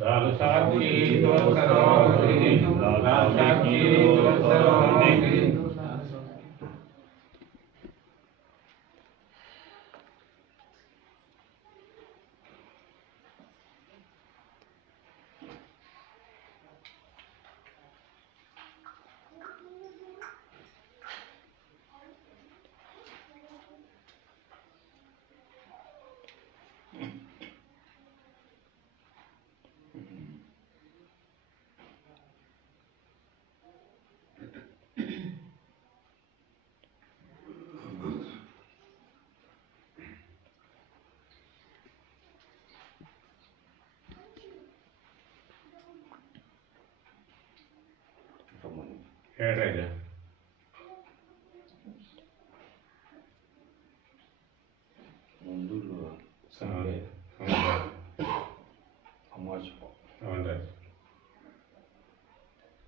दर्शकीर्वसरोभिः दर्शकीर्वसरोभिः ಹೇಳ್ರಿ ಈಗ.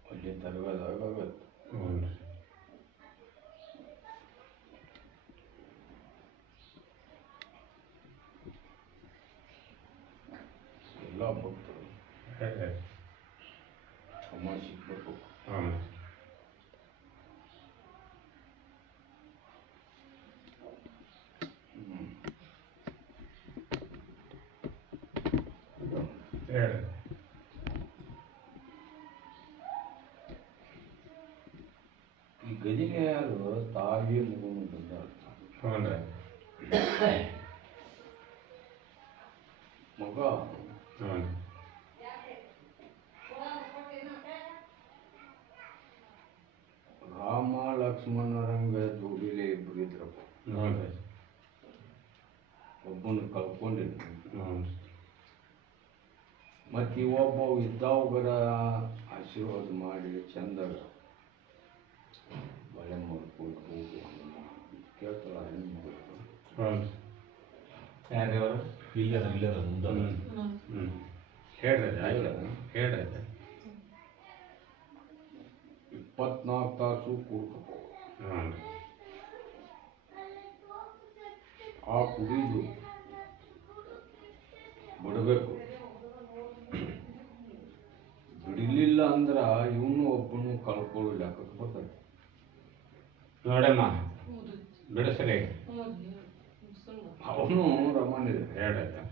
ಅಲ್ಲಿ ತರಗದಾಗ ಆಗತ್ತೆ ಹ್ಞೂ ರೀ ಎಲ್ಲ ಭಕ್ತರು ಹೇಳ್ರಿ ಅಮಾವಾಸ್ಯಕ್ಕೆ ಬರ್ಬೇಕು ಹ್ಞೂ ರೀ ಹೇಳ್ರಿ ಈ ಗದಿಗೆ ಯಾರು ತಾವೇ ರೀ ಮಗ. ಹ್ಞೂ ರಾಮ ಲಕ್ಷ್ಮಣರಂಗ ದುಡಿಲೆ ಇಬ್ಬರು ಇದ್ರಪ್ಪ. ಹ್ಞೂ ಒಬ್ಬನ ಕಳ್ಕೊಂಡಿದ್ದ ಹ್ಞೂ ಮತ್ತು ಇವೊಬ್ಬ ಇದ್ದವಗರ ಆಶೀರ್ವಾದ ಮಾಡಿ ಚಂದಾಗ ಬಳೆ ಮಾಡ್ಕೊಂಡು ಹೋಗು ಕೇಳ್ತಾಳ ಹೆಣ್ಮಗಳು ಹ್ಞೂ ರೀ ಯಾರು ಅವರು ಇಲ್ಲದ ಇಲ್ಲದ ಮುಂದೆ ಹ್ಞೂ ಹೇಳ್ರಿ ಅದು ಆಯ್ತು. ಹೇಳ್ರಿ. ಇಪ್ಪತ್ನಾಲ್ಕು ತಾಸು ಹ್ಞೂ ಆ ಕುಡಿದು ಬಿಡಬೇಕು. ಬಿಡಲಿಲ್ಲ ಅಂದ್ರೆ ಇವನು ಒಬ್ಬನು ಕಳ್ಕೊಳ್ಳೋ ಲೆಕ್ಕಕ್ಕೆ ಬರ್ತದೆ ನೋಡಮ್ಮ ಬಿಡಸ್ರಿ. ಅವನು ರಮಾನಿದೆ ಹೇಳ್ರಿ ಅದು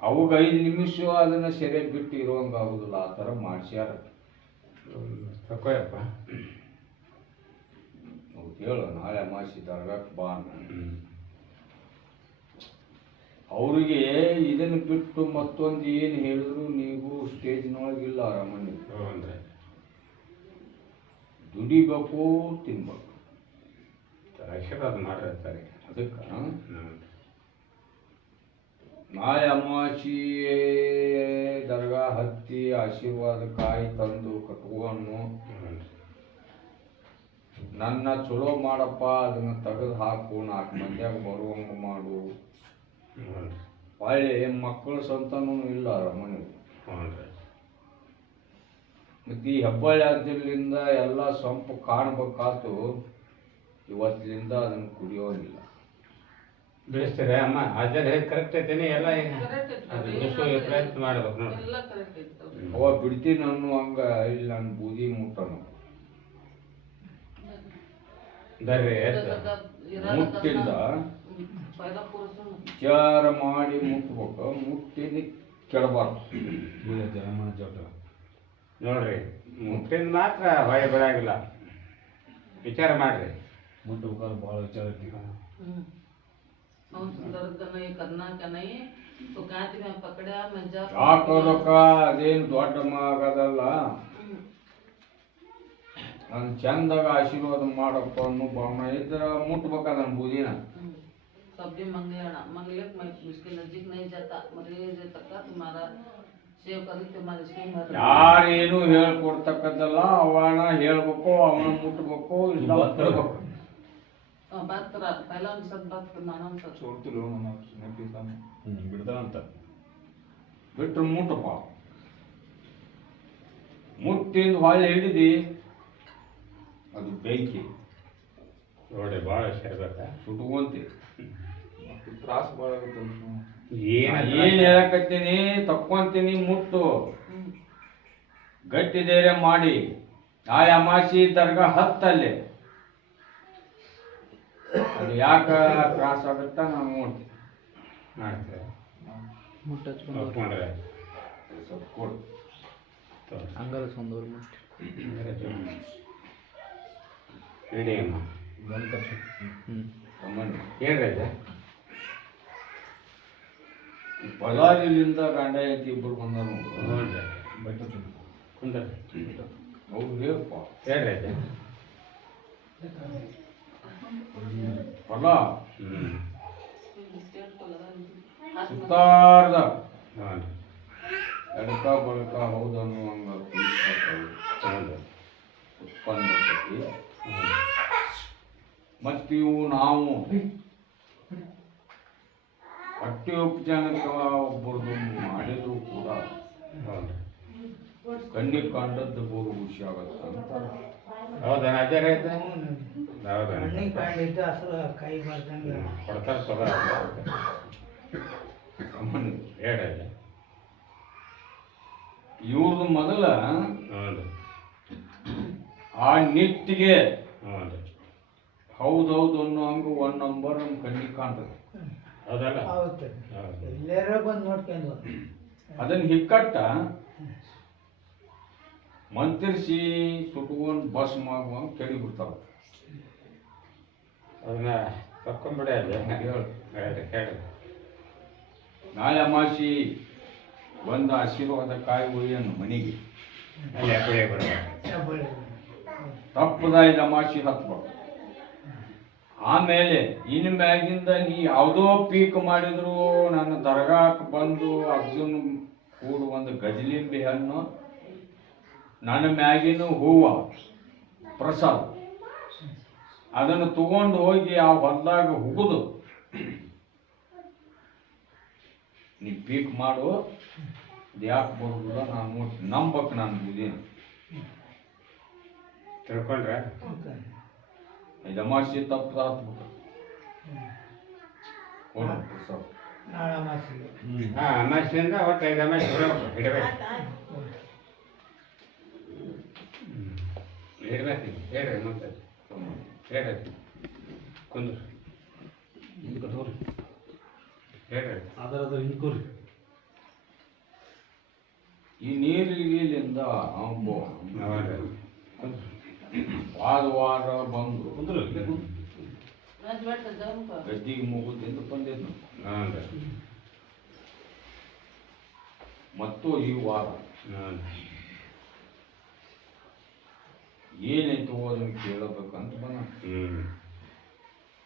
ಅವಾಗ ಐದು ನಿಮಿಷ ಅದನ್ನ ಸೆರೆ ಬಿಟ್ಟು ಇರುವಂಗ ಆಗುದಿಲ್ಲ ಆ ತರ ಮಾಡ್ಸ್ಯಾರ. ತಕೋಯಪ್ಪ ಹೇಳು ನಾಳೆ ಅಮಾಸಿ ದರ್ಗಾಕ್ ಬಾ ಅವ್ರಿಗೆ ಇದನ್ನು ಬಿಟ್ಟು ಮತ್ತೊಂದು ಏನು ಹೇಳಿದ್ರು ನೀವು ಸ್ಟೇಜ್ನೊಳಗಿಲ್ಲ ರೀ ದುಡಿಬೇಕು ತಿನ್ಬೇಕು. ಅದು ಮಾಡಿರ್ತಾರೆ ಅದಕ್ಕೆ? ನಾಯ ನಾಳೆ ಅಮಾವಾಸಿ ದರ್ಗಾ ಹತ್ತಿ ಆಶೀರ್ವಾದ ಕಾಯಿ ತಂದು ಕಟ್ಕೊಂಡು ನನ್ನ ಚಲೋ ಮಾಡಪ್ಪ ಅದನ್ನ ತೆಗೆದು ಹಾಕು ನಾಲ್ಕು ಮಂದಿಯಾಗ ಬರುವಂಗ ಮಾಡು. ಹ್ಞೂ ಏನ್ ಹೊಳ್ಳಿ ಮಕ್ಕಳು ಸ್ವಂತನೂ ಇಲ್ಲ ರಮಣಿಗೆ ಮತ್ತೆ ಈ ಹೆಬ್ಬಳ್ಳಿ ಆಗಿದ್ದರಿಂದ ಎಲ್ಲ ಸೊಂಪು ಕಾಣಬೇಕಾತು ಇವತ್ತಿನಿಂದ ಅದನ್ನ ಕುಡಿಯೋದಿಲ್ಲ. ಬೆಳೆಸ್ತೀರ ಅಮ್ಮ? ಅದರ ಕರೆಕ್ಟ್ ಐತೇನೆ? ಎಲ್ಲ ಪ್ರಯತ್ನ ಮಾಡ್ಬೇಕು ಅವ ಬಿಡ್ತೀನಿ ಅನ್ನೋ ಹಂಗ ಇಲ್ಲಿ ನನ್ನ ಬೂದಿ ಮುಟ್ಟನು. ಮುಟ್ಟಿಲ್ಲ. ಮುಟ್ಟಿಂದ ವಿಚಾರ ಮಾಡಿ ಮುಟ್ಬೇಕು ಮುಟ್ಟಿದ ಕೆಡಬಾರ್ದು ಜಲಮಾನ ಜೋಟ ನೋಡ್ರಿ ಮುಟ್ಟಿಂದ ಮಾತ್ರ ಭಯ ಬರಾಗಿಲ್ಲ ವಿಚಾರ ಮಾಡ್ರಿ. ಮುಟ್ಟಬೇಕಾದ್ರೆ ಭಾಳ ವಿಚಾರ ಐತಿ. ಆಟೋದಕ್ಕ ಅದೇನು ದೊಡ್ಡ ಮಗದಲ್ಲ ನನ್ನ ಚಂದಾಗ ಆಶೀರ್ವಾದ ಮಾಡಪ್ಪ ಅನ್ನೋ ಭಾವನೆ ಇದ್ರೆ ಮುಟ್ಬೇಕಾದ ನನ್ನ ಬೂದಿನ हम्म. सब्जी मंगले आना मंगले मैं उसके नजदीक नहीं जाता मरे तक का तुम्हारा सेव करी तुम्हारे सेव भर ಯಾರೇನು ಹೇಳ್ಕೊಡ್ತಕ್ಕದ್ದಲ್ಲ ಅವನ ಹೇಳ್ಬೇಕು ಅವನ ಮುಟ್ಬೇಕು ಇಲ್ಲ ಬಿಡ್ಬೇಕು हाँ, बात करा पहला उनके साथ बात करना आराम से ಹ್ಞೂ ಬಿಡ್ತಾನಂತ ಬಿಟ್ರೆ ಮುಟ್ಟಪ್ಪ ಮುಟ್ಟಿಂದ ಹೊಳ್ಳಿ ಹಿಡಿದಿ ಅದು ಬೆಂಕಿ ನೋಡ್ರಿ ಭಾಳ ಸೇರ್ಬೇಕ ಸುಟ್ಕೊಂತಿ ತ್ರಾಸ ಏನ್ ಹೇಳಕತ್ತೀನಿ ತಕ್ಕೊಂತೀನಿ ಮುಟ್ಟು. ಗಟ್ಟಿ ಧೈರ್ಯ ಮಾಡಿ. ಆಯ ಅಮಾಸಿ ದರ್ಗಾ ಹತ್ತಲ್ಲಿ. ಅದು ಯಾಕ ತ್ರಾಸ ಆಗುತ್ತ ನಾವು ನೋಡ್ತೀವಿ ಮುಟ್ಟಿ ಹೇಳಿ ಹೇಳ್ರಿ ಬಳ್ಳಾರಿಲಿಂದ ಗಂಡಾಯತಿ ಇಬ್ಬರು ಬಂದಾರ ಕುಂದ್ರ. ಅವ್ರು ಹೇಳಪ್ಪ. ಹೇಳ್ರಿ ಹೊಲ ಸುತ್ತಾರ್ದ ಎಡಕ ಬಳಕ ಹೌದನ್ನು ಒಂದು ಉತ್ಪನ್ನ ಮತ್ತಿವು ನಾವು. ಒಬ್ಬರದು ಮಾಡಿದ್ರು ಕೂಡ ಕಣ್ಣಿ ಕಣ್ಣಿಗೆ ಕಾಂಡದ್ದು ಬೋರು ಖುಷಿ ಆಗತ್ತ ಅಂತ. ಹೌದಾ? ಅಜ್ಜಾರ ರೈತ ಹೌದಾ? ಹಣ್ಣಿಗೆ ಕಂಡಿದ್ದು ಅಸಲು ಕೈ ಬರ್ದಂಗೆ. ಕೊಡ್ತಾರೆ. ಇವ್ರದ್ದು ಮೊದಲ ಆ ನಿಟ್ಟಿಗೆ ಹೌದು. ಹೌದೌದು ಅನ್ನೋ ಹಂಗ ಒನ್ ನಂಬರ್ ನಮ್ ಕಣ್ಣಿಗೆ ಕಾಣ್ತದೆ. ಹೌದಲ್ಲ? ಆಗುತ್ತೆ ಎಲ್ಲಾರ ಬಂದು ನೋಡ್ಕೊಂಡು. ಅದನ್ನ ಹಿಕ್ಕಟ್ಟ ಮಂತ್ರಿಸಿ ಸುಟ್ಕೊಂಡು ಬಸ್ ಮಾಡುವ ಕೆಡಿ ಬಿಡ್ತಾವ. ಅದನ್ನ ತಕ್ಕೊಂಬಿಡ ಹೇಳು. ನಾಳೆ ಅಮಾಸಿ ಒಂದು ಆಶೀರ್ವಾದ ಕಾಯಿ ಒಯ್ಯನು ಮನೆಗೆ? ಅಲ್ಲಿ ಯಾಕೆ ಬರ್ಬೇಕು ತಪ್ಪದ ಇದು ಅಮಾಸಿ ಹತ್ಬೇಕು. ಆಮೇಲೆ ಇನ್ ಮ್ಯಾಗಿಂದ ನೀ ಯಾವುದೋ ಪೀಕ್ ಮಾಡಿದ್ರು ನನ್ನ ದರ್ಗಾಕ್ ಬಂದು ಅರ್ಜುನ್ ಕೂಡ ಒಂದು ಗಜಲಿಂಬಿ ಹಣ್ಣು ನನ್ನ ಮ್ಯಾಗಿನ ಹೂವ ಪ್ರಸಾದ. ಅದನ್ನು ತಗೊಂಡು ಹೋಗಿ ಆ ಹೊಲದಾಗ ಹುಗುದು ನೀ ಪೀಕ್ ಮಾಡು ಯಾಕೆ ಬರುದಿಲ್ಲ ನಾನು ನಂಬಕ್ ನಾನು ಬುದ್ಧಿನ ತಿಳ್ಕೊಂಡ್ರೆ? ಅಮಾಸಿ ತಪ್ಪದ ಹ್ಞೂ ಹಾ ಅಮಾಸಿಯಿಂದ ಒಟ್ಟು ಐದು ಅಮಾಸಿ ಬಿಡಬೇಕು ಹಿಡಬೇಕು ಹಿಡ್ಬೇಕು ಹೇಳ್ರಿ ಮತ್ತೆ. ಹೇಳ್ರಿ ಕುಂದ್ರು. ಕಟ್ಕೋರಿ ಹೇಳ್ರಿ ಅದರ ಅದ್ರ ಹಿಂದ್ಕೋರಿ ಈ ನೀರಿಲಿಂದ ಅಬ್ಬೋ ಹೌದು. ವಾರ ವಾರ ಬಂದು ಗದ್ದಿಗೆ ಮುಗುದಿಂದ ಬಂದಿದ್ದು. ಮತ್ತು ಈ ವಾರ ಏನೈತು ಅದನ್ನು ಕೇಳಬೇಕಂತ ಬಂದ.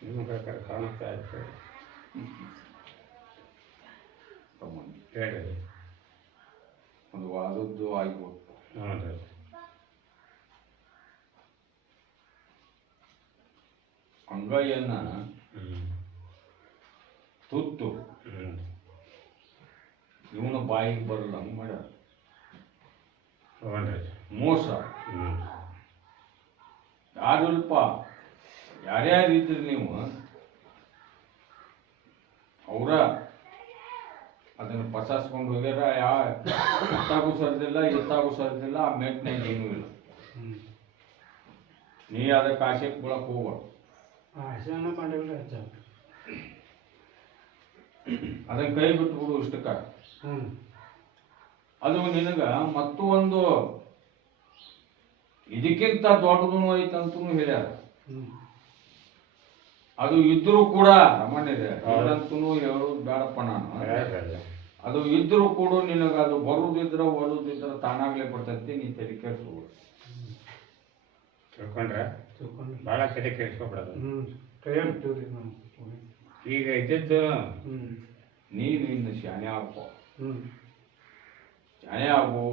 ನಿಮ್ಮ ಪ್ರಕಾರ ಕಾಣುತ್ತಾ ಇರ್ತದೆ ಹೇಳಿ. ಒಂದು ವಾರದ್ದು ಆಗಿ ಹೋಗ್ತದೆ ಅಂಗೈಯನ್ನ ತುತ್ತು. ಇವನ ಬಾಯಿಗೆ ಬರಲ್ಲ ಹಂಗೆ ಮಾಡ್ಯಾರ. ಮೋಸ. ಯಾರಲ್ಪ ಯಾರ್ಯಾರು ಇದ್ರಿ ನೀವು ಅವರ ಅದನ್ನು ಪಸಾಸ್ಕೊಂಡು ಹೋಗ್ಯಾರ ಯಾ ಎತ್ತಾಗೂ ಸರ್ದಿಲ್ಲ ಎತ್ತಾಗೂ ಸರ್ದಿಲ್ಲ ಆ ಮೆಟ್ನಾಗ ಏನೂ ಇಲ್ಲ. ನೀ ಅದಕ್ಕೆ ಆಸೆಗೆ ಬೀಳಕ್ ಹೋಗ್ಬಾರ್ದು ಮಾಡಿಲ್ರಿ ಅಜ್ಜ ಅದನ್ನ ಕೈ ಬಿಟ್ಬಿಡು ಇಷ್ಟಕ್ಕ. ಹ್ಞೂ ಅದು ನಿನಗ ಮತ್ತು ಒಂದು ಇದಕ್ಕಿಂತ ದೊಡ್ಡದು ಐತಂತೂ ಹೇಳ್ಯಾರ. ಅದು ಇದ್ರೂ ಕೂಡ ರಮಣ್ಯರೇ ಅದಂತೂ ಹೇಳೋದು ಬೇಡಪ್ಪ ನಾನು. ಅದು ಇದ್ರೂ ಕೂಡ ನಿನಗ ಅದು ಬರುದಿದ್ರ ಓದುದಿದ್ರ ತಾನಾಗ್ಲೇ ಬರ್ತೈತಿ ನೀ ತಲೆ ಕೆಡ್ಸ್ಕೊಬೇಡ. ತಿಳ್ಕೊಂಡ್ರೆ ತಿಳ್ಕೊಂಡು ಭಾಳ ಕಡೆ ಕೇಳಿಸ್ಕೊಬಿಡೋದು. ಹ್ಞೂ ಕೈ ಬಿಟ್ಟಿವ್ರಿ ನಾವು ಈಗ ಇದ್ದದ್ದು ಹ್ಞೂ ನೀನು ಇನ್ನು ಶಾಣೆ ಆಗ ಹ್ಞೂ ಶಾಣೆ ಆಗು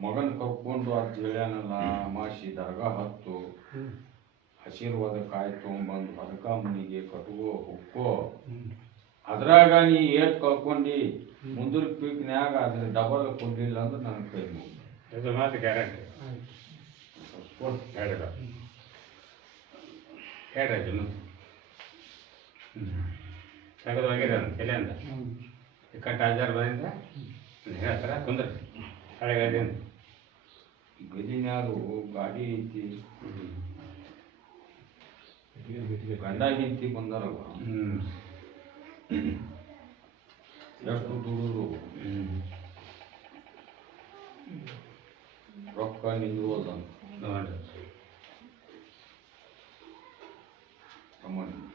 ಮಗನ್ ಕರ್ಕೊಂಡು ಅಂತ ಹೇಳ್ಯಾನಲ್ಲ ಮಾಸಿ ದರ್ಗಾ ಹತ್ತು. ಆಶೀರ್ವಾದ ಕಾಯಿ ತೊಗೊಂಬಂದು ಅದಕ್ಕ ಮನಿಗೆ ಕಟ್ಕೋ ಹುಕ್ಕೋ. ಅದ್ರಾಗ ನೀ ಏಟ್ ಕಳ್ಕೊಂಡಿ ಮುಂದಿನ ಪೀಕ್ನ್ಯಾಗ ಅದ್ರ ಡಬಲ್ ಕೊಡ್ಲಿಲ್ಲ ಅಂದ್ರೆ ನನ್ನ ಕೈ ಮುಗ್ದು. ಮಾತು ಗ್ಯಾರಂಟಿ ಹೇಳ್ರಿ ಅದನ್ನು ಹ್ಞೂ ತೆಗೆದು ಹೋಗಿರ ತಲೆ ಅಂತ. ಹ್ಞೂ ಇಕ್ಕಟ್ಟ ಹಾಜರ್ ಬಂದಿಂದ ಹೇಳ್ತಾರ ಕುಂದ್ರಿ. ಹಳೆಗದಿಂದ ಈ ಗದಿನ್ಯಾರು ಗಾಡಿ ಐತಿ. ಗಂಡ ಹೆಂಡತಿ ಬಂದಾರಲ್ಲ ಹ್ಞೂ ಎಷ್ಟು ದುಡಿದ್ರು ರೊಕ್ಕ ನಿಂದ್ರೋದಂತ ನೋಡ್ರಿ ಸಾಮಾನ್ಯ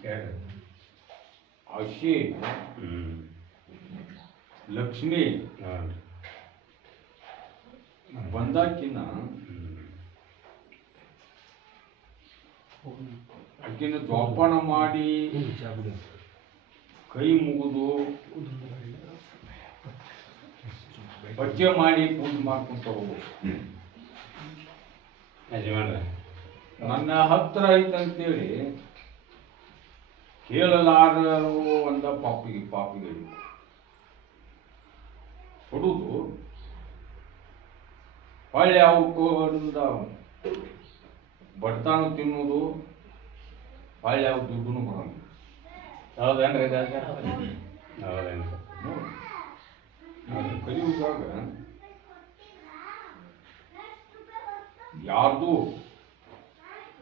ಹೇಳ್ರಿ ಅಶಿ ಹ್ಞೂ ಲಕ್ಷ್ಮಿ. ನೋಡ್ರಿ ಬಂದಾಕಿನ ಆಕಿನ ಜೋಪಾನ ಮಾಡಿ ಕೈ ಮುಗಿದು ಪರಿಚಯ ಮಾಡಿ ಪೂಜೆ ಮಾಡ್ಕೊಂತ ಹೋಗ್ಬೇಕು ಯಜಮಾನ್ರೆ. ನನ್ನ ಹತ್ರ ಐತಂತೇಳಿ ಕೇಳಲಾರರು ಅಂದ ಪಾಪಿಗೆ ಪಾಪಿಗೆ ಕೊಡುದು ಹೊಳ್ಳಿ ಅವಕ್ಕೊಂದ ಬಡ್ತಾನ ತಿನ್ನುವುದು ಹೊಳ್ಳಿ ಅವ್ ದುಡ್ಡು ಕೊಡೋದು. ಹೌದೇನ್ರಿ ಹೌದೇನ್ರಿ. ಕಲಿಯುವಾಗ ಯಾರ್ದು?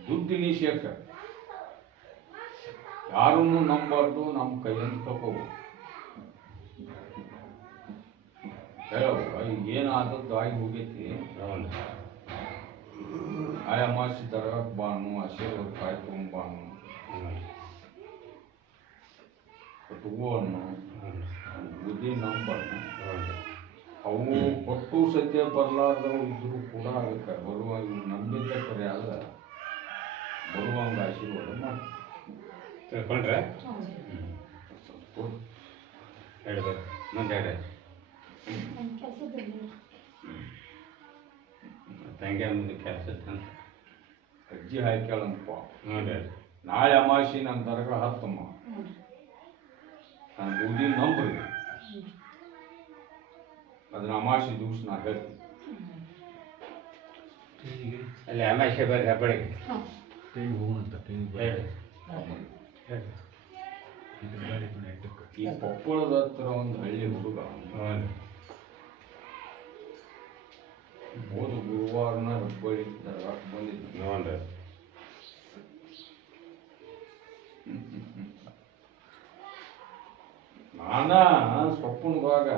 ದುಡ್ಡು ನಿಷೇಕ ಯಾರನ್ನು ನಂಬಾರ್ದು? ನಮ್ಮ ಕೈಯನ್ನು ತಗೋಬೇಕು ಹೇಳವ ಈಗ ಏನಾದದ್ದು ಆಗಿ ಹೋಗೈತಿ ಆಯಾ ಮಾಸಿ ದರಗಕ್ಕೆ ಬಾನು ಆಶೀರ್ವಾದ ಕಾಯಿ ತಗೊಂಬಾನು ಹ್ಞೂ ಅನ್ನೋ ಬುದ್ಧಿ ನಂಬರ್ನ ಹೌದು ಅವು ಕೊಟ್ಟು ಸತ್ಯ ಬರಲಾರ್ದವು ಇದ್ರೂ ಕೂಡ ಅದಕ್ಕೆ ಬರುವ ನಂಬಿಕೆ ನಂಬಿದ್ದ ಕರೆ ಬರುವ ಒಂದು ಆಶೀರ್ವಾದ ಮಾಡ್ತಾರೆ. ಹೇಳ್ಬೇಕು. ಮುಂದೆ ಹೇಳಿ ತಂಗಿ ಮುಂದೆ ಕೆಲಸ ಅಜ್ಜಿ ಹಾಕ್ಯಾಳಂತಪ್ಪ ನೋಡ್ರಿ ನಾಳೆ ಅಮಾಸಿ ನನ್ನ ದರ್ಗ ಹತ್ತಮ್ಮ. ನನ್ನ ಬೂದಿ ನಂಬ್ರಿ. ಅದನ್ನ ಅಮಾಸಿ ದಿವಸ ನಾ ಹೇಳ್ತೀನಿ. ಅಲ್ಲಿ ಅಮಾಸೆ ಬರ್ರಿ ಹಬ್ಬಳಿಗೆ ಟ್ರೈನ್ ಹೋಗೋಣಂತ ಟ್ರೈನ್ ಹೇಳಿ. ಹೇಳಿ. ಈ ಕೊಪ್ಪಳದ ಹತ್ರ ಒಂದು ಹಳ್ಳಿ ಹುಡುಗ. ಹೌದು ಗುರುವಾರನ ಹುಬ್ಬಳ್ಳಿ ದರ್ಗಾಕ್ ಬಂದಿದ್ದ. ನಾನಾ ನಾನ ಸೊಪ್ಪನದಾಗ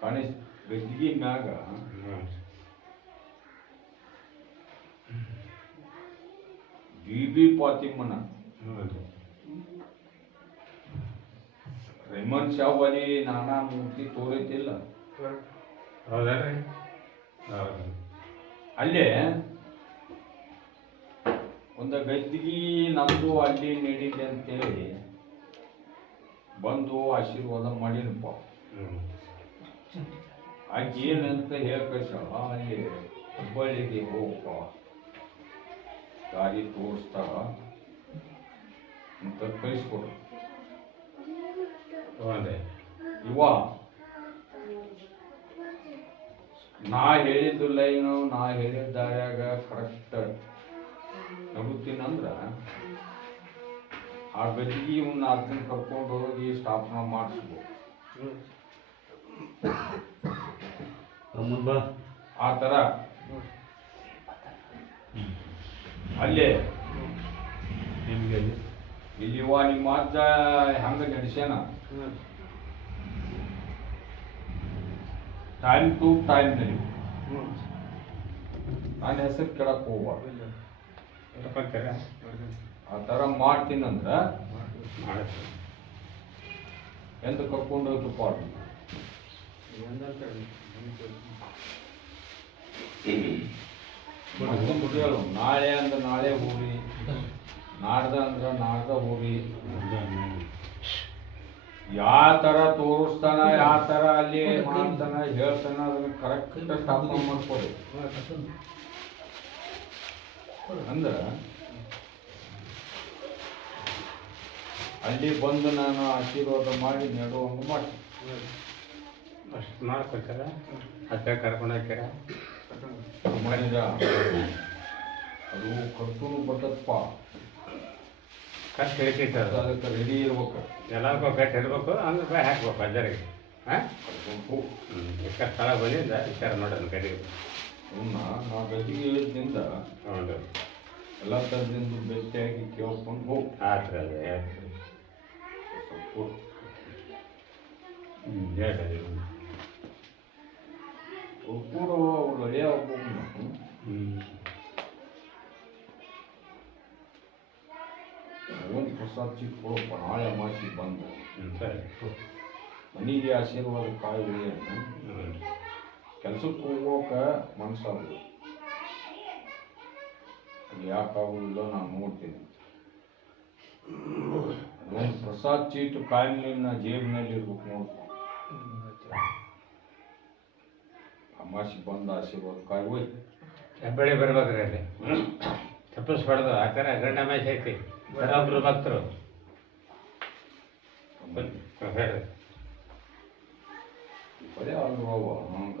ಕಣಿಸ್ ಗದ್ದಿಗೆ ಮ್ಯಾಗ ಬಿ ಬೀಬಿ ಪಾತಿಮ್ಮನ. ರೈಮನ್ ಶಾವ್ ನಾನಾ ಮೂರ್ತಿ ತೋರೈತಿಲ್ಲ ಅಲ್ಲೇ ಒಂದು ಗದ್ದಿಗೆ ನಮ್ದು ಅಲ್ಲಿ ನಡೀಲಿ ಅಂತೇಳಿ ಬಂದು ಆಶೀರ್ವಾದ ಮಾಡಿನಪ್ಪ ಹ್ಞೂ ಆಕೆ ಏನಂತ ಹೇಳ್ಕಳ್ಸಾಳ ಅಲ್ಲಿ ಹುಬ್ಬಳ್ಳಿಗೆ ಹೋಗಪ್ಪ ದಾರಿ ತೋರಿಸ್ತಾಳ ಅಂತ ಕಳಿಸ್ಕೊಡು ಹೌದ್ರಿ ಇವ ನಾ ಹೇಳಿದ್ದು ಲೈನು ನಾ ಹೇಳಿದ ದಾರ್ಯಾಗ ಕರೆಕ್ಟ್ ನಡುತ್ತೀನಂದ್ರ ಆ ಗದಿಗೆ ಇವ್ನ ಅರ್ಜುನ್ ಕರ್ಕೊಂಡು ಹೋಗಿ ಸ್ಥಾಪನ ಮಾಡಿಸ್ಬೋದು ಮುಂದೆ ಬಾ ಆ ಥರ ಅಲ್ಲೇ. ನಿಮಗೆ ಅಲ್ಲಿ. ಇಲ್ಲಿ ಇವ ನಿಮ್ಮ ಅಜ್ಜ ಹೆಂಗೆ ನಡೆಸ್ಯಾನ. ಟೈಮ್ ಟು ಟೈಮ್ ನಡಿ ನನ್ನ ಹೆಸರು ಕೇಳಕ್ಕೆ ಹೋಗ್ಬಾರ್ದು. ಆ ಥರ ಮಾಡ್ತೀನಂದ್ರೆ ಎಂತ ಕರ್ಕೊಂಡು ಹೋಗಿ ಪಾಡು ಮತ್ತೊಂದು ಹೇಳು. ನಾಳೆ ಅಂದ್ರೆ ನಾಳೆ ಹೋಗಿ, ನಾಡ್ದ ಅಂದ್ರೆ ನಾಡ್ದ ಹೋಗಿ. ಯಾವ ತರ ತೋರಿಸ್ತಾನ, ಯಾವ ತರ ಅಲ್ಲಿ ಮಾಡ್ತಾನ, ಹೇಳ್ತಾನ, ಅದನ್ನ ಕರೆಕ್ಟ್ ಸ್ಟಾಪ್ ಮಾಡ್ಕೊಡಿ ಅಂದ್ರ, ಅಲ್ಲಿ ಬಂದು ನಾನು ಆಶೀರ್ವಾದ ಮಾಡಿ ನೆಡುವಂಗೆ ಮಾಡ್ತೀನಿ. ಅಷ್ಟು ಮಾಡ್ಕೊತಾರ ಹತ್ತಿರ ಕರ್ಕೊಂಡು ಹೋಗ್ತೀರ? ಮನೆಯ ಅದು ಕರ್ತೂನು ಬರ್ತದಪ್ಪ ಕಷ್ಟ ಹಿಡಿತೈತೆ ಅದು ಅದಕ್ಕೆ ರೆಡಿ ಇರ್ಬೇಕು. ಎಲ್ಲರಿಗೂ ಕಟ್ ಇರ್ಬೇಕು ಅಂದ್ರೆ ಬಾಯ್ ಹಾಕ್ಬೇಕು ಅಜ್ಜರಿಗೆ ಹಾಂ. ಇಷ್ಟ ಸ್ಥಳ ಬಂದಿಂದ ವಿಚಾರ ಮಾಡೋಣ ಕಡೆಗೆ ಅವನ್ನ ನಾ ಗದಿಗೆ ಹೌದು. ಎಲ್ಲ ಥರದಿಂದ ಭೇಟಿಯಾಗಿ ಕೇಳ್ಕೊಂಡು ಹೋಗಿ. ಅದು. ಹ್ಞೂ ಹೇಳ್ರಿ ಕೂಡ ಅವ್ರು ಅಳಿಯ ಒಬ್ಬ ಹ್ಞೂ ಒಂದು ಪ್ರಸಾದ್ ಚಿಕ್ಕ ನಾಳೆ ಅಮಾಸಿ ಬಂದು ಮನೆಗೆ ಆಶೀರ್ವಾದ ಕಾಯಿ ಕೆಲಸಕ್ಕೆ ಕೆಲ್ಸಕ್ಕೆ ಹೋಗೋಕ ಮನಸ್ಸಾಗದು ಅದು ಯಾಕಾಗುದಿಲ್ಲ ನಾನು ನೋಡ್ತೀನಿ ಒಂದು ಪ್ರಸಾದ್ ಚೀಟು ಕಾಯಿನ ಜೇಬಿನಲ್ಲಿ ಇರ್ಬೇಕು ನೋಡ್ಕೊ ಅಮಾಸಿ ಬಂದ ಆಶೀರ್ವಾದ ಕಾಯಿ ಹೋಯ್ತು ಹೆಬ್ಬಳ್ಳಿ ಬರ್ಬೇಕ್ರಿ ಅಲ್ಲಿ. ತಪ್ಪಿಸ್ಬಾರ್ದು ಆ ಥರ ಗಂಡ ಮ್ಯಾಚ್ ಐತಿ. ಒಬ್ರು ಭಕ್ತರು. ಬರೀ ಅಲ್ವವ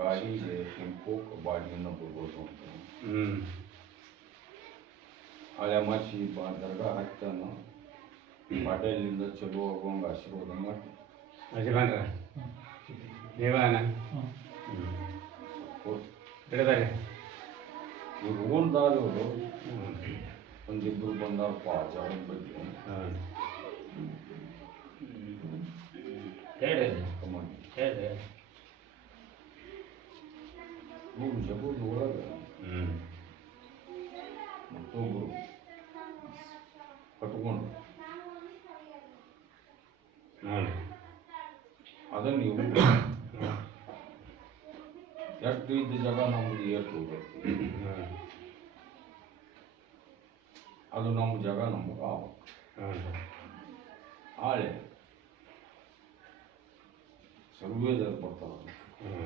ಗಾಡಿಗೆ ಟೆಂಪೋ ಬಾಡಿಗೆನ ಬರ್ಬೋದು ಅಂತ. ಹ್ಞೂ ಹಳೆ ಅಮಾಸಿ ಬಾ ದರ್ಗಾ ಹಾಕ್ತಾನು. ಬಾಟಲಿಂದ ಚಲೋ ಆಗುವಂಗೆ ಆಶೀರ್ವಾದ ಮಾಡಿ ಯಜಮಾನ್ರ ನೀವಾನ ಹಿಡಿದಾರೆ ಇವ್ರು ಓಲ್ದಾದವರು ಹ್ಞೂ ಒಂದಿಬ್ರು ಬಂದಾರಪ್ಪ ಜಾಗದ ಬಗ್ಗೆ. ಹೇಳಿ ಇವ್ರು ಜಬೂದ್ ಒಳಗೆ ಹ್ಞೂ ಮತ್ತೊಬ್ರು ಕಟ್ಕೊಂಡು ನೋಡಿ ಅದನ್ನ ನೀವು ಎಷ್ಟು ಇದ್ದ ಜಾಗ ನಮ್ದು ಏರ್ತದೆ ಅದು ನಮ್ಮ ಜಾಗ ನಮ್ಗೆ ಆವ ಆಳೆ. ಸರ್ವೇದಲ್ಲಿ ಬರ್ತಾರೆ ಹ್ಞೂ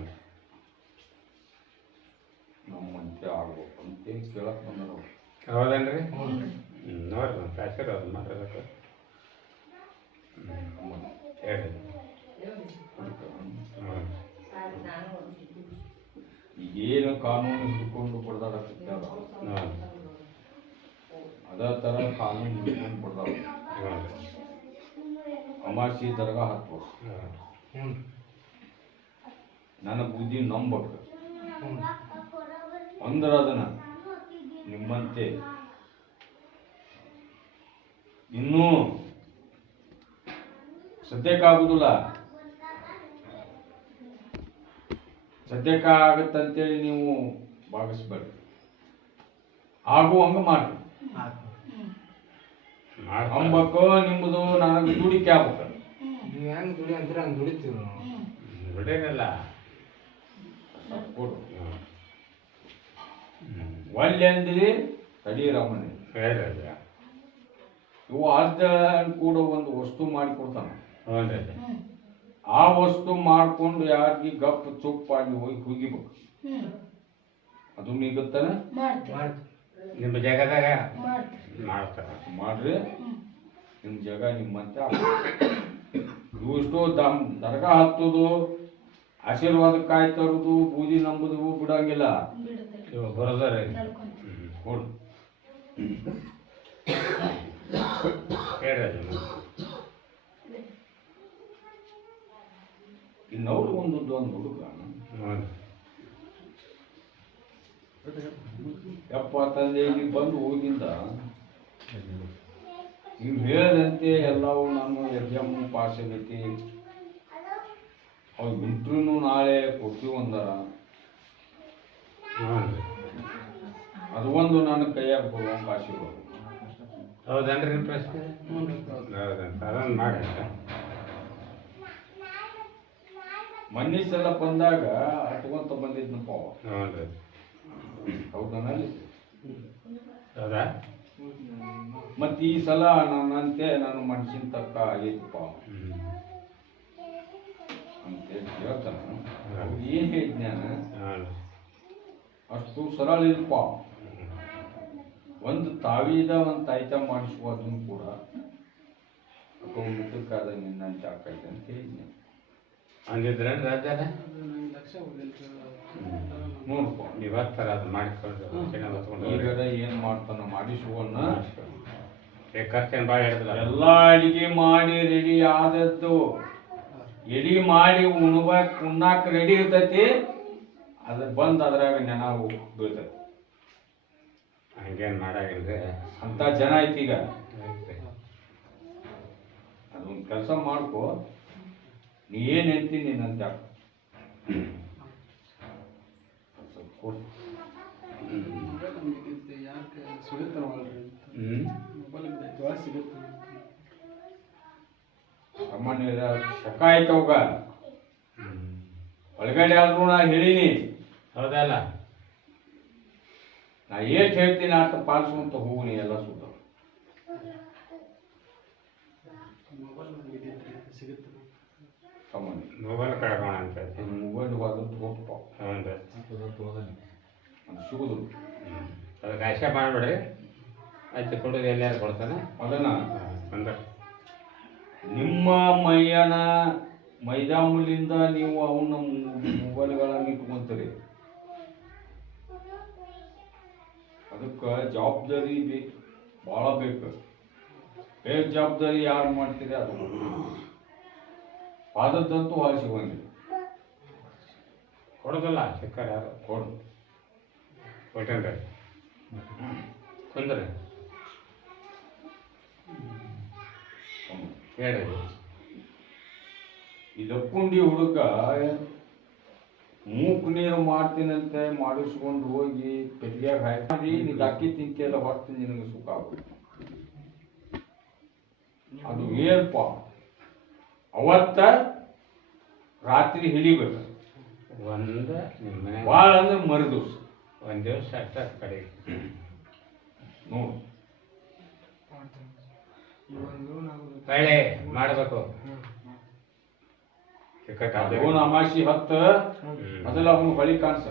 ನಮ್ಮಂತೆ ಆಗ್ಬೇಕು ಅಂತ ಕೇಳಕ್ ಬಂದರು ಹೌದೇನ್ರಿ? ಹ್ಞೂ ನೋಡ್ರಿ ನಮ್ಮ ಆಶೀರ್ವಾದ ಮಾಡಬೇಕು ಮಾತಾಡಕ್ಕೆ ಹೇಳಿ. ಹ್ಞೂ ಈಗೇನು ಕಾನೂನು ಹಿಡ್ಕೊಂಡು ಬಡ್ದಾಡಕತ್ತಾರ ನೋಡಿ ಅದೇ. ಥರ ಕಾನೂನು ಹಿಡ್ಕೊಂಡು ನೋಡಿ ಅಮಾಸಿ ದರ್ಗಾ ಹತ್ತು ನನ್ನ ಬುದ್ಧಿ ನಂಬಬೇಕು ಅಂದ್ರ ಅದನ್ನ ನಿಮ್ಮಂತೆ ಇನ್ನೂ ಸದ್ಯಕ್ಕಾಗುದಿಲ್ಲ. ಸದ್ಯಕ್ಕೆ ಆಗುತ್ತೆ ಅಂತೇಳಿ ನೀವು ಭಾವಿಸ್ಬೇಡ್ರಿ. ಆಗುವಂಗೆ ಮಾಡ್ರಿ. ಮಾಡಿ ಅಂಬಕ್ಕೋ ನಿಮ್ಮದು ನನಗೆ ದುಡಿಕೆ ಆಗ್ಬೇಕು. ನೀವು ಹೆಂಗೆ ದುಡಿ ಅಂದ್ರೆ ಹಂಗೆ ದುಡಿತೀವಿ ನಾವು. ದುಡೇನಲ್ಲ ಕೊಡು ಒಲ್ಲೆ ಒಳ್ಳೆ ಅಂದಿರಿ ತಡೀರಮ್ಮನೆ ಇವು ಆದ ಕೂಡ ಒಂದು ವಸ್ತು ಮಾಡಿಕೊಡ್ತಾನ ಹ್ಞೂ ರೀ ಆ ವಸ್ತು ಮಾಡ್ಕೊಂಡು ಯಾರಿಗೆ ಗಪ್ ಚುಪ್ಪಾಗಿ ಹೋಗಿ ಹುಗಿಬೇಕು ಅದು ನಿಗುತ್ತಾನೆ? ನಿಮ್ಮ ಜಾಗದಾಗ? ಮಾಡ್ತಾರೆ ಮಾಡ್ರಿ. ನಿಮ್ಮ ಜಾಗ ನಿಮ್ಮಂತೆ. ಇವು ಇಷ್ಟು ದಮ್ ದರ್ಗಾ ಹತ್ತೋದು ಆಶೀರ್ವಾದ ಕಾಯಿ ತರುದು ಬೂದಿ ನಂಬುದು ಬಿಡಂಗಿಲ್ಲ. ಇವು ಬರೋದಾರೆ ಕೊಡು. ಹೇಳಿ ಅಜ್ಜ ಇನ್ನವ್ರು ಒಂದು ಒಂದು ಹುಡುಗ. ಹ್ಞೂ ಯಪ್ಪ ತಂದೆ ಇಲ್ಲಿ ಬಂದು ಹೋಗಿದ್ದ ನೀವು ಹೇಳಿದಂತೆ ಎಲ್ಲವೂ ನಾನು ಎಕ್ಸಾಮ್ ಪಾಸ್ ಆಗೈತಿ ಅವ್ರು ಇಂಟ್ರ್ಯೂನು ನಾಳೆ ಕೊಡ್ತೀವಿ ಅಂದಾರ ಅದು ಒಂದು ನನ್ನ ಕೈಯಾಗ ಬರುವಂಗೆ ಆಶೀರ್ವಾದ ಹೌದನ್ರಿ ಪ್ರಶ್ನೆ? ಅದೊಂದು ಮಾಡಿ ಮೊನ್ನೆ ಸಲ ಬಂದಾಗ ಅಟ್ಕೊಂತ ಬಂದಿದ್ನಪ್ಪ ಅವ. ಹೌದಾ. ಮತ್ತೆ ಈ ಸಲ ನನ್ನಂತೆ ನಾನು ಮನುಷ್ಯನ ತಕ್ಕ ಆಗೈತಪ್ಪ ಅಂತೇಳಿ ಹೇಳ್ತಾನ ಏನು ಹೇಳಿದ್ನ? ಅಷ್ಟು ಸರಳ ಇಲ್ಪ ಒಂದು ತಾವಿದ ಒಂದು ತಾಯ್ತ ಮಾಡಿಸುವುದನ್ನು ಕೂಡ ಅಕೌಂಟ್ ಮುದ್ದಕ್ಕಾದ ನಿನ್ನಂತೆ ಆಕೈತೆ ಅಂತ ಹೇಳಿದ್ನೆ. ಅಂದಿದ್ರೇನು ರಾಜ್ಯಾನ ನೋಡ್ಕೊ ನೀವು ಬರ್ತಾರ ಅದು ಮಾಡಿಕೊಂಡು ಈಗದ ಏನು ಮಾಡ್ತಾನ ಮಾಡಿಸುವನ್ನ ಖರ್ಚೇನು ಭಾಳ ಹಿಡಿದಿಲ್ಲ ಎಲ್ಲ ಅಡಿಗೆ ಮಾಡಿ ರೆಡಿ ಆದದ್ದು. ಎಡಿ ಮಾಡಿ ಉಣ್ಬಾಕ್ ಉಣ್ಣಾಕ ರೆಡಿ ಇರ್ತೈತಿ. ಅದು ಬಂದ್ ಅದ್ರಾಗ ನೆನ ಬೀಳ್ತೈತಿ. ಹಂಗೇನು ಮಾಡಾಗಿಲ್ರಿ. ಅಂತ ಜನ ಐತಿ ಈಗ. ಅದೊಂದು ಕೆಲಸ ಮಾಡ್ಕೊ. ನೀ ಏನು ಹೇಳ್ತೀನಿ ನೀನಂತ ಸಾಮಾನ್ಯ ಶಕ ಆಯ್ತವಾಗ ಒಳಗಡೆ ಆದ್ರೂ ನಾ ಹೇಳಿನಿ. ಹೌದಲ್ಲ? ನಾ ಏಟ್ ಹೇಳ್ತೀನಿ ಅಂತ ಪಾಲಿಸುವಂತ ಹೋಗಿ ಎಲ್ಲ ಸುತ್ತ ಸಾಮಾನ್ಯ ಮೊಬೈಲ್ ಕಳ್ಕೋಣ ಅಂತ ಮೊಬೈಲ್ ಹೋದ್ರೆ ತಗೋಪ್ಪ ಹ್ಞೂ ರೀ ಅದು ಸಿಗೋದು ಅದಕ್ಕೆ ಆಶೆ ಮಾಡಿಬಿಡ್ರಿ ಆಯ್ತು ಕೊಡೋದು ಎಲ್ಲಾರು ಕೊಡ್ತಾನೆ ಅದನ್ನು ಅಂದ್ರೆ ನಿಮ್ಮ ಮೈಯನ ಮೈದಾಮುಲಿಂದ ನೀವು ಅವನ ಮೊಬೈಲ್ಗಳನ್ನು ಇಟ್ಕೊಂತೀರಿ ಅದಕ್ಕೆ ಜವಾಬ್ದಾರಿ ಬೇಕು ಭಾಳ ಬೇಕು. ಬೇಗ ಜವಾಬ್ದಾರಿ ಯಾರು ಮಾಡ್ತೀರಿ ಅದು? ಪಾದದ್ದಂತೂ ಹಾಲು ಬಂದಿಲ್ಲ ಕೊಡೋದಲ್ಲ ಸಿಕ್ಕಾರ ಯಾರು? ಕೊಡು. ಕೊಟ್ಟೇನ್ರಿ ಕುಂದ್ರಿ. ಹೇಳಿ. ಹುಡುಕ ಹುಡುಗ ಮೂಕ್ ನೀರು ಮಾಡ್ತೀನಂತೆ ಮಾಡಿಸ್ಕೊಂಡು ಹೋಗಿ ಪೆಟ್ಲಿಯಾಗ ಹಾಕಿ ನೀನು ಅಕ್ಕಿ ತಿಂತಿಯಲ್ಲ ಹೊರ್ತೀನಿ ನಿನಗೆ ಸುಖ ಆಗುತ್ತೆ ಅದು ಏನಪ್ಪ ಅವತ್ತ ರಾತ್ರಿ ಹಿಡಿಬೇಕು. ಒಂದು ಭಾಳ ಅಂದ್ರೆ ಮರು ದಿವಸ ಒಂದು ದಿವಸ ಅಷ್ಟ ಕಡೆ ನೋಡು. ಒಳ್ಳೆ ಮಾಡಬೇಕು. ಅವನ ಅಮಾಸಿ ಹತ್ತ ಮೊದಲ ಅವನು ಬಳಿ ಕಾಣಿಸ.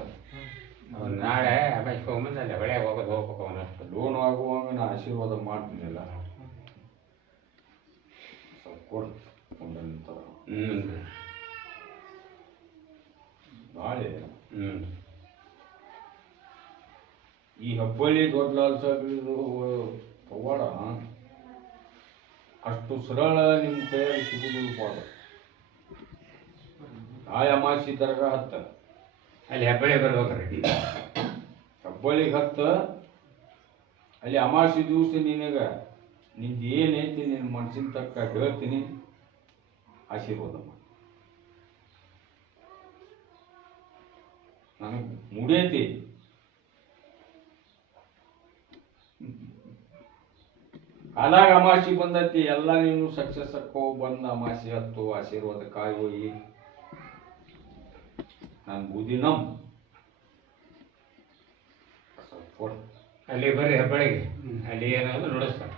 ಅವ್ನು ನಾಳೆ ಆಮೇಲೆ ಹೋಗ್ಬಂದು ಅಲ್ಲೇ ಹೊಳೆ ಹೋಗೋದು ಹೋಗ್ಬೇಕು ಅವನಷ್ಟು ಲೋನ್ ಆಗುವಾಗ ನಾನು ಆಶೀರ್ವಾದ ಮಾಡ್ತೀನಿಲ್ಲ ಸ್ವಲ್ಪ ಕೊಡು ಒಂದೊಂದು ಥರ. ಹ್ಞೂ ನಾಳೆ ಹ್ಞೂ ಈ ಹಬ್ಬಳ್ಳಿ ದೊಡ್ಡ ಸಾಹೇಬ್ರು ಪವಾಡ ಅಷ್ಟು ಸರಳ ನಿಮ್ಮ ಕೈಯಲ್ಲಿ ಸಿಗುದು ಪಾಡ. ನಾಳೆ ಅಮಾಸಿ ದರ್ಗ ಹತ್ತ. ಅಲ್ಲಿ ಹೆಬ್ಬಳ್ಳಿ ಬರ್ಬೇಕ್ರಿ. ಹಬ್ಬಳ್ಳಿಗೆ ಹತ್ತ. ಅಲ್ಲಿ ಅಮಾಸಿ ದಿವಸ ನಿನಗ ನಿಂದು ಏನೈತಿ ನಿನ್ನ ಮನ್ಸಿನ ತಕ್ಕ ಹೇಳ್ತೀನಿ. ಆಶೀರ್ವಾದ ಮಾಡಿ ನನಗೆ ಮುಡಿಯೈತಿ ಕಾಲಾಗ ಅಮಾಸಿ ಬಂದೈತಿ ಎಲ್ಲ ನೀನು ಸಕ್ಸಸ್ ಅಕ್ಕೋ ಬಂದ ಅಮಾಸಿ ಹತ್ತು ಆಶೀರ್ವಾದ ಕಾಯಿ ಹೋಗಿ ನಾನು ಬೂದಿ ನಮ್. ಅಲ್ಲಿ ಬರ್ರಿ ಹೆಬ್ಬಳಿಗೆ ಅಲ್ಲಿ ಏನಾದ್ರು ನೋಡಿಸ್ತಾರೆ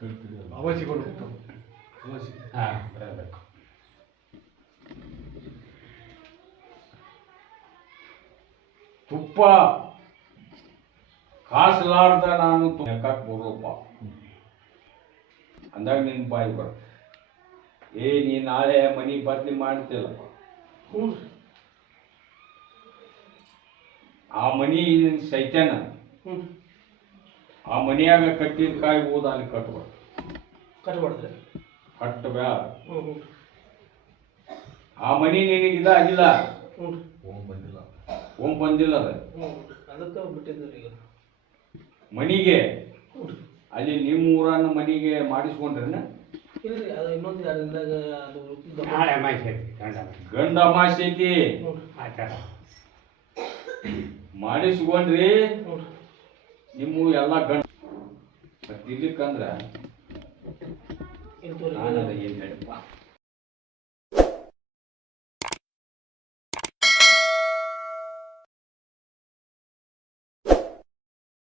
ಹಾಂ ಹಾಂ ಬರಬೇಕು ತುಪ್ಪ ಕಾಸಲಾರ್ದ ನಾನು ನೆಕ್ಕಾಕ್ ಬರೋಪ್ಪ ಅಂದಾಗ ನಿನ್ನ ಬಾಯಿ ಬರ ಏ ನೀ ನಾಳೆ ಮನಿ ಬದಲಿ ಮಾಡ್ತಿಲ್ಲಪ್ಪ ಆ ಮನಿ ಸೈತಾನ ಆ ಮನೆಯಾಗ ಕಟ್ಟಿದ ಕಾಯಿ ಹೋದ ಅಲ್ಲಿ ಕಟ್ಬಾರ್ದು. ಕಟ್ಬಾರ್ದು. ಕಟ್ಟ ಬ್ಯಾಡ ಆ ಮನಿ ನಿನಗೆ ಇದಾಗಿಲ್ಲ ಓಂ ಬಂದಿಲ್ಲ. ಓಂ ಬಂದಿಲ್ಲ ಅದ. ಅದಕ್ಕೆ ಬಿಟ್ಟಿದ್ರು ಈಗ. ಮನಿಗೆ ಅಲ್ಲಿ ನಿಮ್ಮ ಊರನ್ನ ಮನಿಗೆ ಮಾಡಿಸ್ಕೊಂಡ್ರೇನ? ಇಲ್ರಿ ಅದು ಇನ್ನೊಂದು ದಿನದಾಗ ಅದು ನಾಳೆ ಅಮಾಸೆ ಐತಿ ಗಂಡ ಅಮಾಸೆ ಗಂಡ ಅಮಾಸೆ ಐತಿ. ಆಚಾರ ಮಾಡಿಸ್ಕೊಂಡ್ರಿ. ನೋಡ್ರಿ. ನಿಮ್ಮ ಎಲ್ಲ ಗಂಡ ಮತ್ತೆ ಇಲ್ಲಿಕ್ಕಂದ್ರೆ. ನಾನು ಏನ್ ಹೇಳಪ್ಪ